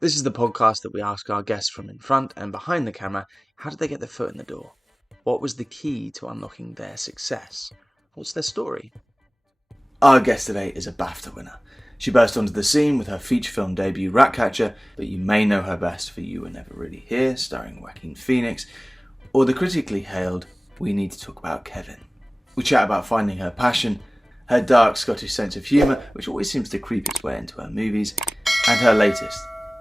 This is the podcast that we ask our guests from in front and behind the camera, how did they get their foot in the door? What was the key to unlocking their success? What's their story? Our guest today is a BAFTA winner. She burst onto the scene with her feature film debut Ratcatcher, but you may know her best for You Were Never Really Here, starring Joaquin Phoenix, or the critically hailed We Need to Talk About Kevin. We chat about finding her passion, her dark Scottish sense of humour, which always seems to creep its way into her movies, and her latest,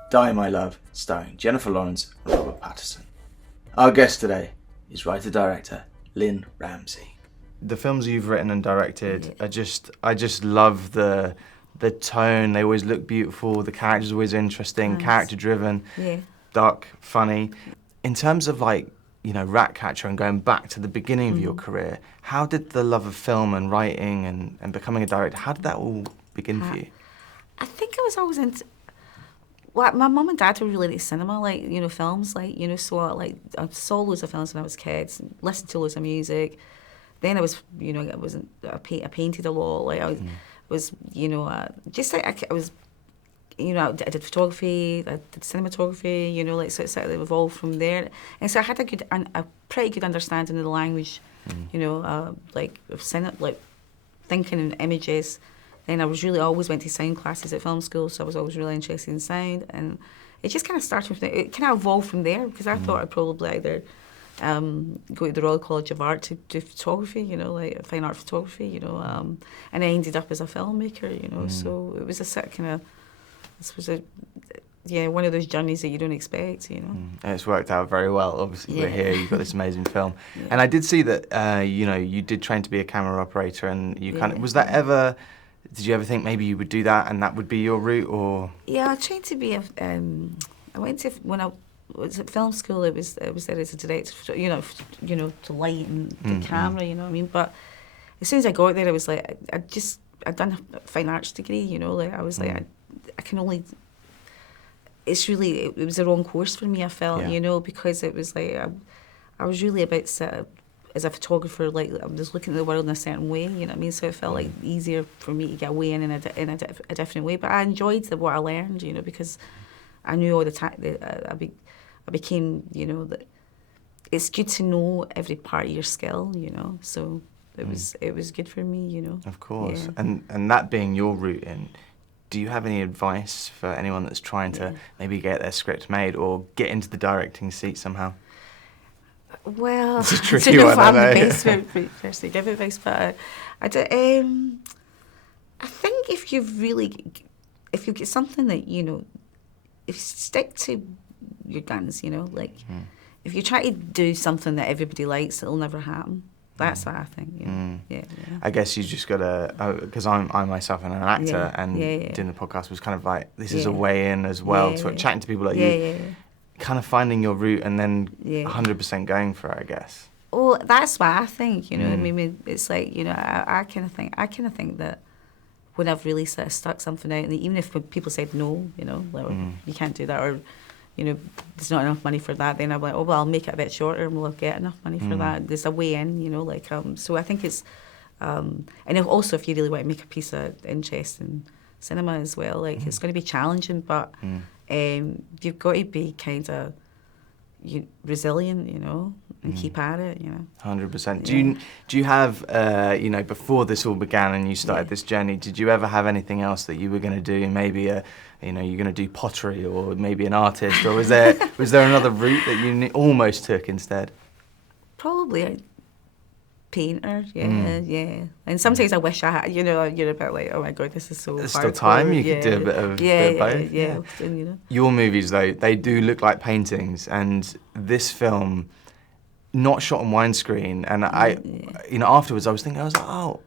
Die My Love, starring Jennifer Lawrence and Robert Pattinson. Our guest today is writer-director Lynne Ramsay. The films you've written and directed I just love the tone. They always look beautiful. The characters are always interesting, character-driven, dark, funny. In terms of Ratcatcher and going back to the beginning of your career, how did the love of film and writing and becoming a director, how did that all begin for you? I think I was always into... Well, my mum and dad were really into cinema, films, so I saw loads of films when I was a kid, listened to loads of music. Then I was, I painted a lot, I was, I did photography, I did cinematography, so it sort of evolved from there. And so I had a pretty good understanding of the language, of thinking in images. Then I was really always went to sound classes at film school, so I was always really interested in sound. And it just kind of started from there. It kind of evolved from there, because I thought I'd probably either go to the Royal College of Art to do photography, fine art photography, and I ended up as a filmmaker, so it was a sort of kind of, one of those journeys that you don't expect, And it's worked out very well. Obviously, we're here. You've got this amazing film, and I did see that you did train to be a camera operator, and you kind of was that ever? Did you ever think maybe you would do that and that would be your route, or? Yeah, I trained to be I went to when I was at film school. It was there as a director, to light and the camera, you know what I mean. But as soon as I got there, I was like, I'd done a fine arts degree, I was like, I can only. It was the wrong course for me. I felt, because it was like I was really about as a photographer, I was looking at the world in a certain way, you know what I mean? So it felt like easier for me to get away in a different way. But I enjoyed what I learned, because I knew all the time. I became, that it's good to know every part of your skill, So it was good for me, Of course, yeah. and that being your route in. Do you have any advice for anyone that's trying to maybe get their script made or get into the directing seat somehow? Well, it's a tricky I don't know one, if I'm I the know. best person to give advice, but I think if you get something that, if you stick to your guns, if you try to do something that everybody likes, it'll never happen. That's what I think. Yeah. I guess you just gotta, because I myself am an actor, and doing the podcast was kind of like this is a way in as well to chatting to people like you, kind of finding your route and then 100% going for it, I guess. Well, that's what I think. I mean, it's like I kind of think that when I've really sort of stuck something out, and even if people said no, you can't do that, or there's not enough money for that, then I'm like, oh, well, I'll make it a bit shorter and we'll get enough money for that. There's a way in, so I think it's, and also if you really want to make a piece of interest in cinema as well, it's going to be challenging, but you've got to be kind of resilient, and keep at it, 100%. Do you have, before this all began and you started this journey, did you ever have anything else that you were going to do? Maybe you're going to do pottery or maybe an artist, or was there another route that you almost took instead? Probably a painter, yeah. And sometimes I wish I had, you're a bit like, oh my God, this is so There's hard. still time, you could do a bit of both. Yeah. Often, Your movies, though, they do look like paintings, and this film, not shot on widescreen, and afterwards I was thinking, oh,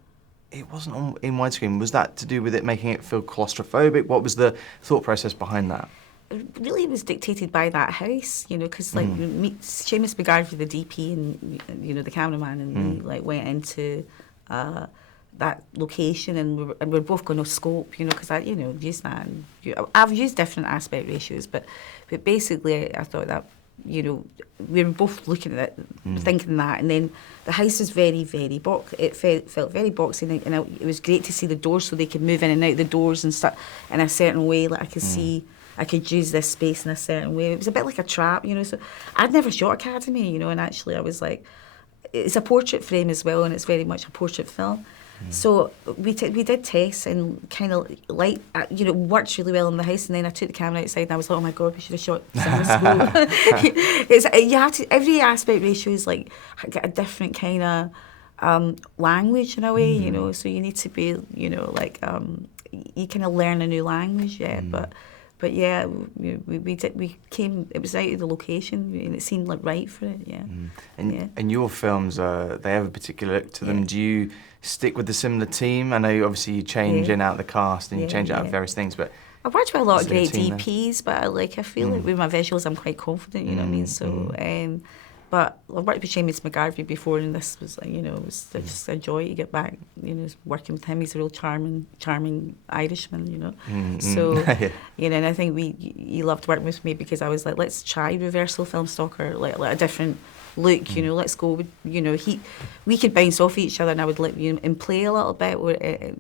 it wasn't in widescreen. Was that to do with it making it feel claustrophobic? What was the thought process behind that? It really was dictated by that house, because Seamus McGarvey, the DP, and the cameraman, and we went into that location, and we're both going to scope, because I used that. And, I've used different aspect ratios, but basically I thought that we were both looking at it, thinking that, and then the house was very, very it felt very boxy, and it was great to see the doors, so they could move in and out the doors and stuff in a certain way. I could see I could use this space in a certain way. It was a bit like a trap, you know. So I'd never shot Academy, you know, and actually I was like, it's a portrait frame as well, and it's very much a portrait film. So we did tests and kind of like, you know, worked really well in the house, and then I took the camera outside and I was like, oh my God, we should have shot summer school. You have to, every aspect ratio is like a different kind of language in a way, you know, so you need to be, you know, like, you kind of learn a new language, but yeah, we came, it was out of the location and it seemed like right for it, yeah. And your films, they have a particular look to them. Do you stick with the similar team? I know obviously you change in out the cast and you change out various things, but I've worked with a lot of great DPs, but I feel like with my visuals I'm quite confident, you know what I mean? So, but I've worked with Seamus McGarvey before, and this was, you know, it was just a joy to get back, you know, working with him. He's a real charming Irishman, you know. So, you know, and I think he loved working with me because I was like, let's try reversal film stalker, like a different look, you know, let's go with, you know, we could bounce off each other and I would let you know, and play a little bit, or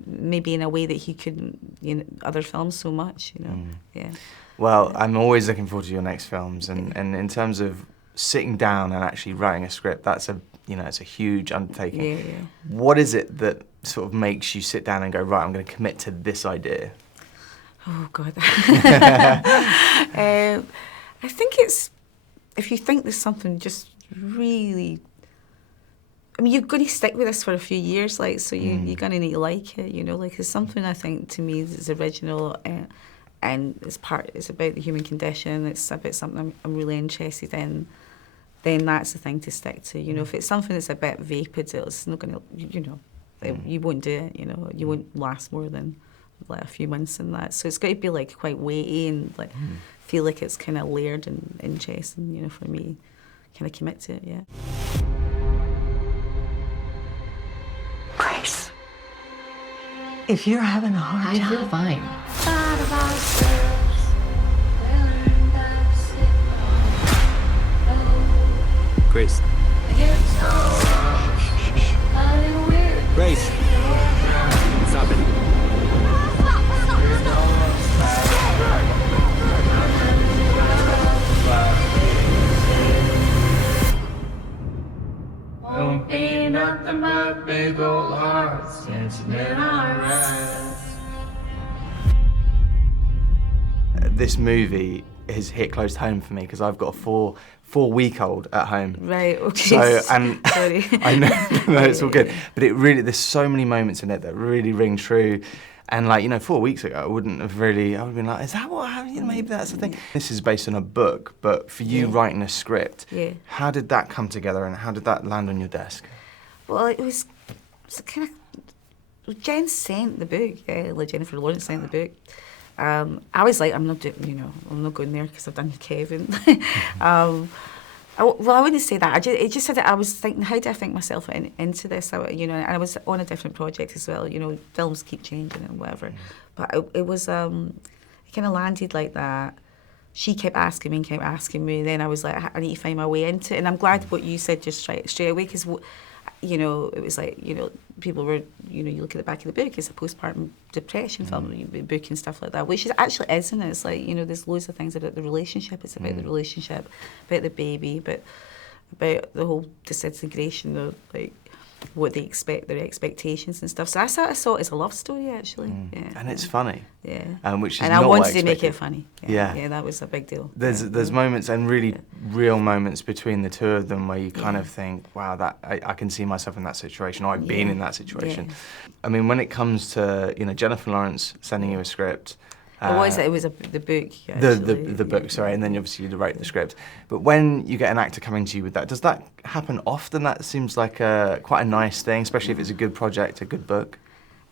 maybe in a way that he couldn't, you know, other films so much, you know. Yeah. Well, I'm always looking forward to your next films, and in terms of sitting down and actually writing a script, that's it's a huge undertaking. What is it that sort of makes you sit down and go, right, I'm going to commit to this idea? Oh God. I think it's, if you think there's something just really, I mean, you're going to stick with this for a few years, like, so you're going to need to like it, you know, like, it's something I think to me is original, and it's about the human condition, it's about something I'm really interested in, then that's the thing to stick to, you know. If it's something that's a bit vapid, it's not going to, you know, you won't do it, you know, you won't last more than like a few months in that. So it's got to be like quite weighty and like feel like it's kind of layered and interesting, you know, for me, kind of commit to it, yeah. Grace, if you're having a hard time, I feel fine. Grace. Grace. Stop it. Don't be nothing but big old hearts dancing in our eyes. This movie has hit close to home for me because I've got a four-week-old at home. Right, okay. So, and Sorry. I know, no, it's all good. But it really, there's so many moments in it that really ring true. And like, you know, 4 weeks ago, I would have been like, is that what happened? You know, maybe that's the thing. This is based on a book, but for you writing a script, how did that come together and how did that land on your desk? Well, it was kind of, Jen sent the book, like Jennifer Lawrence sent the book. I was like, I'm not going there because I've done Kevin. I wouldn't say that. It just said that I was thinking, how do I think myself into this? You know, and I was on a different project as well. You know, films keep changing and whatever. But it was, it kind of landed like that. She kept asking me, and then I was like, I need to find my way into it. And I'm glad what you said just straight away, because, you know, it was like, you know, people were, you know, you look at the back of the book, it's a postpartum depression film, book and stuff like that, which is actually isn't it? It's like, you know, there's loads of things about the relationship. It's about the relationship, about the baby, but about the whole disintegration of, like, what they expect, their expectations and stuff. So I sort of saw it as a love story, actually. Yeah. And it's funny. Yeah. Which is and not I what wanted to make expected. it funny. Yeah, that was a big deal. There's moments and really real moments between the two of them where you kind of think, wow, that I can see myself in that situation, or I've been in that situation. Yeah. I mean, when it comes to, you know, Jennifer Lawrence sending you a script. It was the book. Actually. The book, sorry, and then obviously you write the script. But when you get an actor coming to you with that, does that happen often? That seems like quite a nice thing, especially if it's a good project, a good book.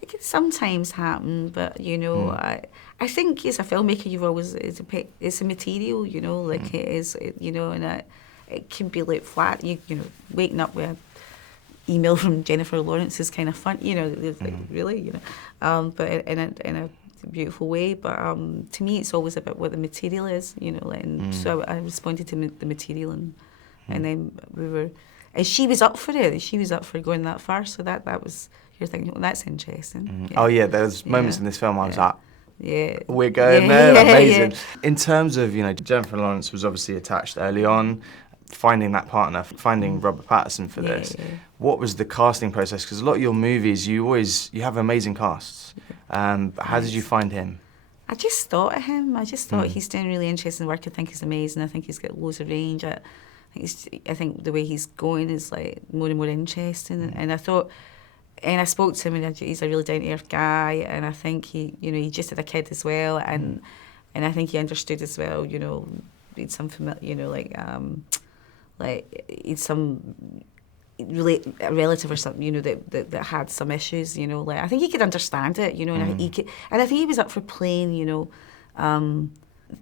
It can sometimes happen, but you know, I think as a filmmaker, you've always it's a material, you know, like it is, you know, and it can be like flat. You know, waking up with an email from Jennifer Lawrence is kind of fun, you know, it's like really, you know, but in a beautiful way. But to me, it's always about what the material is, you know, and so I responded to the material, and then and she was up for it. She was up for going that far, so that was. You're thinking, well, that's interesting. Oh yeah, there's moments in this film I was like, Yeah. We're going there. Amazing. In terms of, Jennifer Lawrence was obviously attached early on, finding that partner, finding Robert Pattinson for this. Yeah. What was the casting process? Because a lot of your movies, you have amazing casts. How did you find him? I just thought of him. I just thought he's doing really interesting work. I think he's amazing. I think he's got loads of range. I think the way he's going is like more and more interesting. And I thought, and I spoke to him, and he's a really down to earth guy. And I think he just had a kid as well, and I think he understood as well. He'd some he'd some a relative or something, that had some issues, I think he could understand it, and I think he was up for playing,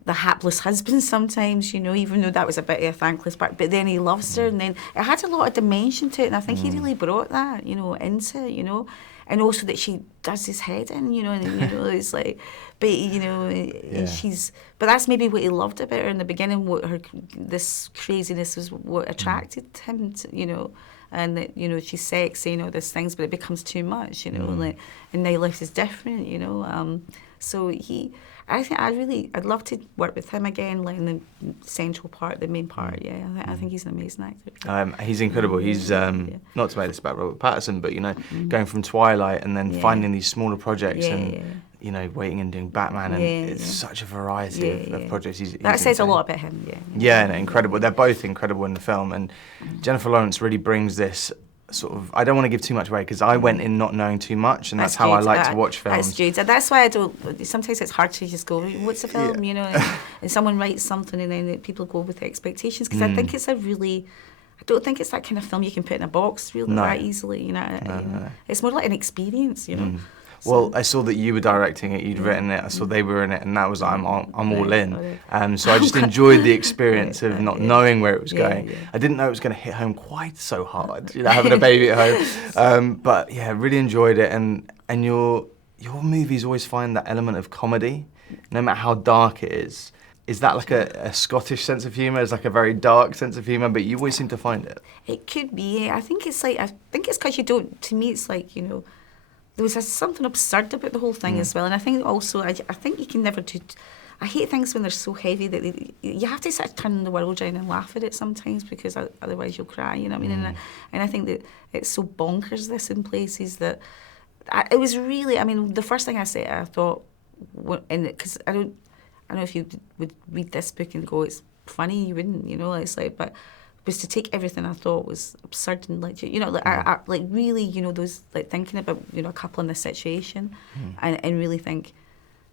the hapless husband sometimes, even though that was a bit of a thankless part, but then he loves her, and then it had a lot of dimension to it, and I think he really brought that, into it, and also that she does his head in, and it's like, but but that's maybe what he loved about her in the beginning. This craziness was what attracted him to, and that she's sexy and all these things, but it becomes too much, and now life is different, So I'd love to work with him again, like in the central part, the main part. Yeah, I think he's an amazing actor. He's incredible. He's not to make this about Robert Pattinson, but going from Twilight and then finding these smaller projects waiting and doing Batman, and it's such a variety of projects. That says a lot about him. Yeah, incredible. They're both incredible in the film, and Jennifer Lawrence really brings this sort of, I don't want to give too much away because I went in not knowing too much, and that's how I like to watch films. That's good. And that's why I don't, sometimes it's hard to just go, what's the film, and someone writes something and then people go with the expectations, because I think it's I don't think it's that kind of film you can put in a box really that easily, No. It's more like an experience, Well, I saw that you were directing it, you'd written it, I saw they were in it, and that was I'm all in. So I just enjoyed the experience of not knowing where it was going. I didn't know it was going to hit home quite so hard, having a baby at home. But yeah, really enjoyed it, and your movies always find that element of comedy, no matter how dark it is. Is that like a Scottish sense of humour? It's like a very dark sense of humour, but you always seem to find it. It could be. I think it's because you don't. To me, it's like there was something absurd about the whole thing as well, and I think also I think you can never do. I hate things when they're so heavy that you have to sort of turn the world around and laugh at it sometimes, because otherwise you'll cry. You know what I mean? And I think that it's so bonkers this in places that it was really. I mean, the first thing I said, I thought, because I don't know if you would read this book and go, it's funny. You wouldn't, It's like, but was to take everything I thought was absurd and like really, those like thinking about a couple in this situation, and really think,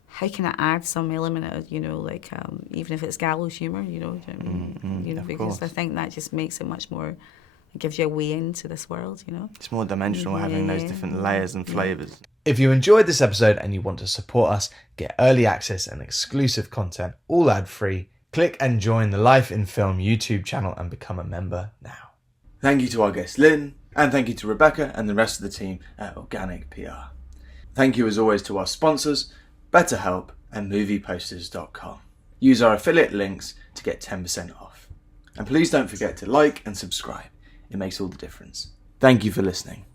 how can I add some element of even if it's gallows humour, because course. I think that just makes it much more. It gives you a way into this world, It's more dimensional having those different layers and flavours. If you enjoyed this episode and you want to support us, get early access and exclusive content, all ad-free, click and join the Life in Film YouTube channel and become a member now. Thank you to our guest Lynne, and thank you to Rebecca and the rest of the team at Organic PR. Thank you as always to our sponsors, BetterHelp and MoviePosters.com. Use our affiliate links to get 10% off. And please don't forget to like and subscribe. It makes all the difference. Thank you for listening.